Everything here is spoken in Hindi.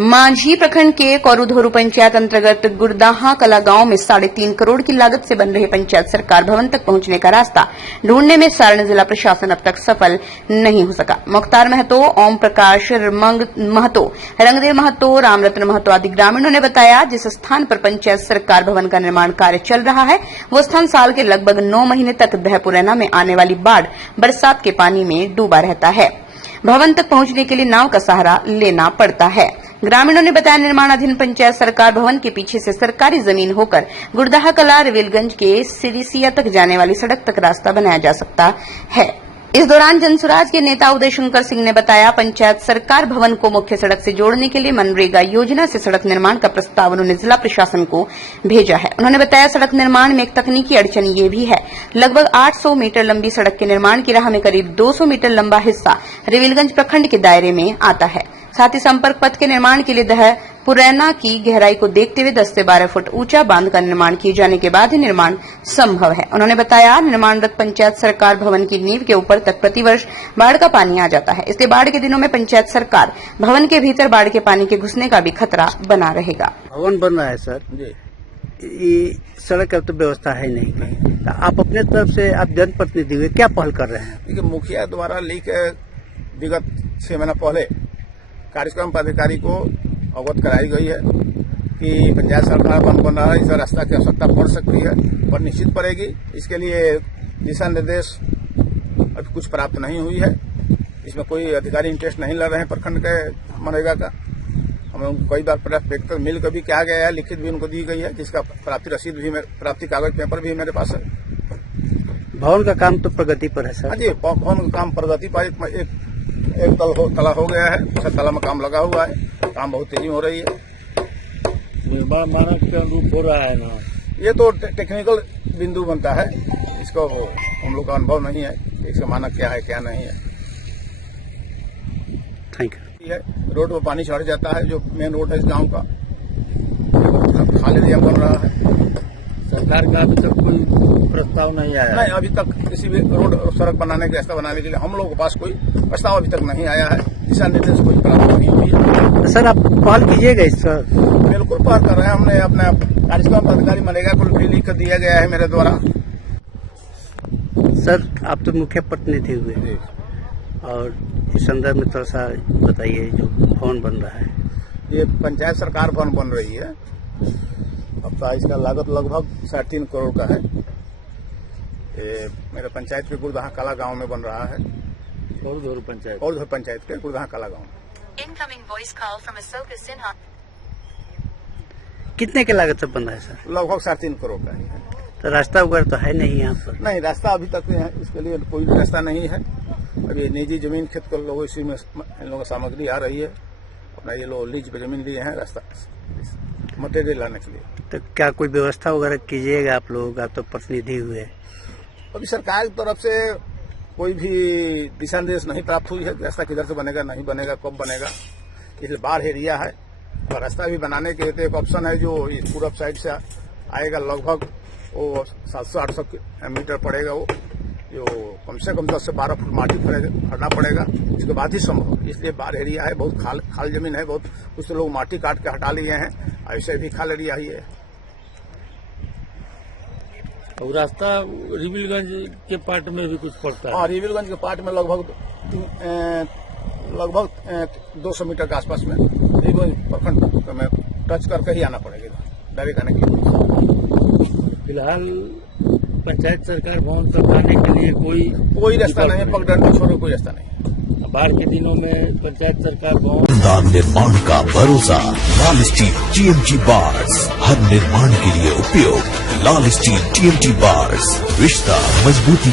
मांझी प्रखंड के कौरुधोरू पंचायत अंतर्गत गुरदाहा कला गांव में 3.5 करोड़ की लागत से बन रहे पंचायत सरकार भवन तक पहुंचने का रास्ता ढूंढने में सारण जिला प्रशासन अब तक सफल नहीं हो सका। मुख्तार महतो, ओम प्रकाश महतो, रंगदेव महतो, रामरत्न महतो आदि ग्रामीणों ने बताया, जिस स्थान पर पंचायत सरकार भवन का निर्माण कार्य चल रहा है वो स्थान साल के लगभग 9 महीने तक दहपुरैना में आने वाली बाढ़ बरसात के पानी में डूबा रहता है। भवन तक पहुंचने के लिए नाव का सहारा लेना पड़ता है। ग्रामीणों ने बताया, निर्माणाधीन पंचायत सरकार भवन के पीछे से सरकारी जमीन होकर गुरदाहा कला रिविलगंज के सिरिसिया तक जाने वाली सड़क तक रास्ता बनाया जा सकता है। इस दौरान जनसुराज के नेता उदय शंकर सिंह ने बताया, पंचायत सरकार भवन को मुख्य सड़क से जोड़ने के लिए मनरेगा योजना से सड़क निर्माण का प्रस्ताव उन्होंने जिला प्रशासन को भेजा है। उन्होंने बताया, सड़क निर्माण में एक तकनीकी अड़चन ये भी है, लगभग 800 मीटर लंबी सड़क के निर्माण की राह में करीब 200 मीटर लंबा हिस्सा रिविलगंज प्रखंड के दायरे में आता है। साथ ही संपर्क पथ के निर्माण के लिए दहपुरैना की गहराई को देखते हुए 10 से 12 फुट ऊंचा बांध का निर्माण किए जाने के बाद ही निर्माण संभव है। उन्होंने बताया, निर्माणरत पंचायत सरकार भवन की नींव के ऊपर तक प्रतिवर्ष बाढ़ का पानी आ जाता है, इसलिए बाढ़ के दिनों में पंचायत सरकार भवन के भीतर बाढ़ के पानी के घुसने का भी खतरा बना रहेगा। भवन बन रहा है सर जी, ये सड़क का तो व्यवस्था है नहीं कहीं, तो आप अपने तरफ से आप जनप्रतिनिधि हुए क्या पहल कर रहे हैं? देखिए, मुखिया द्वारा लीक विगत 6 महीना पहले कार्यक्रम पदाधिकारी को अवगत कराई गई है कि पंचायत सरकार भवन बन रहा है, इस रास्ता की आवश्यकता पड़ सकती है, पर निश्चित पड़ेगी। इसके लिए दिशा निर्देश अभी कुछ प्राप्त नहीं हुई है। इसमें कोई अधिकारी इंटरेस्ट नहीं ले रहे हैं प्रखंड के मनरेगा का। हमें कई बार प्राप्त मिल कर भी कहा गया है, लिखित भी उनको दी गई है, जिसका प्राप्ति रसीद भी, प्राप्ति कागज पेपर भी मेरे पास है। भवन का काम तो प्रगति पर है सर? हाँ जी, भवन का काम प्रगति पर एक तला हो गया है, दूसरा तला में काम लगा हुआ है, काम बहुत तेजी में हो रही है। निर्माण मानक के अनुरूप हो रहा है ना? ये तो टेक्निकल बिंदु बनता है, इसको हम लोग का अनुभव नहीं है, इसका मानक क्या है क्या नहीं है। Thank you. रोड पर पानी चढ़ जाता है, जो मेन रोड है इस गांव का, खाली एरिया बन रहा है। सरकार का अभी तक कोई प्रस्ताव नहीं आया? नहीं, अभी तक किसी भी रोड सड़क बनाने के रास्ता बनाने के लिए हम लोगों के पास कोई प्रस्ताव अभी तक नहीं आया है। दिशा निर्देश कोई प्राप्त नहीं हुई है। सर आप पहल कीजिएगा इस सर? बिल्कुल पहल कर रहे हैं। हमने अपने कार्यक्रम पदाधिकारी मनरेगा को भी लिख कर दिया गया है मेरे द्वारा। सर आप तो मुख्य प्रतिनिधि हुए और इस संदर्भ में थोड़ा सा बताइए, जो भवन बन रहा है ये पंचायत सरकार भवन बन रही है। अब तो इसका लागत लगभग 3.5 करोड़ का है। ये मेरे पंचायत के गुरदाहा कला गांव में बन रहा है। कौरुधोरू पंचायत के गुरदाहा कला गांव में। Incoming voice call from Ashok Sinha. कितने के लागत से बन रहा है सर? लगभग 3.5 करोड़ का है। तो रास्ता वगैरह तो है नहीं यहाँ पर? नहीं, रास्ता अभी तक है, इसके लिए कोई रास्ता नहीं है। अभी निजी जमीन खेत कर लोग, इसी में इन लोगों की सामग्री आ रही है। अपना ये लोग लीज पे जमीन लिए हैं रास्ता मटेरियल लाने के लिए। तो क्या कोई व्यवस्था वगैरह कीजिएगा आप लोग? आप तो प्रतिनिधि हुए। अभी सरकार की तरफ से कोई भी दिशा निर्देश नहीं प्राप्त हुई है, रास्ता किधर से बनेगा, नहीं बनेगा, कब बनेगा। इसलिए बाढ़ एरिया है और रास्ता भी बनाने के लिए एक ऑप्शन है जो पूरब साइड से आएगा, लगभग वो 700-800 मीटर पड़ेगा, वो जो कम से कम 10 से 12 फुट माटी हटना पड़ेगा, इसके बाद ही संभव। इसलिए बाढ़ एरिया है, बहुत खाल जमीन है, बहुत कुछ तो लोग माटी काट के हटा लिए हैं, ऐसे भी खाल एरिया ही है। और रास्ता रिविलगंज के पार्ट में भी कुछ पड़ता है? हाँ, रिविलगंज के पार्ट में लगभग 200 मीटर के आसपास में रिविलगंज प्रखंड में टच करके ही आना पड़ेगा डायरेक्ट आने के लिए। फिलहाल पंचायत सरकार भवन तक आने के लिए कोई रास्ता नहीं है, पगडंडी छोड़ कोई रास्ता नहीं। बाढ़ के दिनों में पंचायत सरकार भवन निर्माण का भरोसा लाल स्टील TMT बार्स, हर निर्माण के लिए उपयोग। लाल स्टील TMT बार्स, रिश्ता मजबूती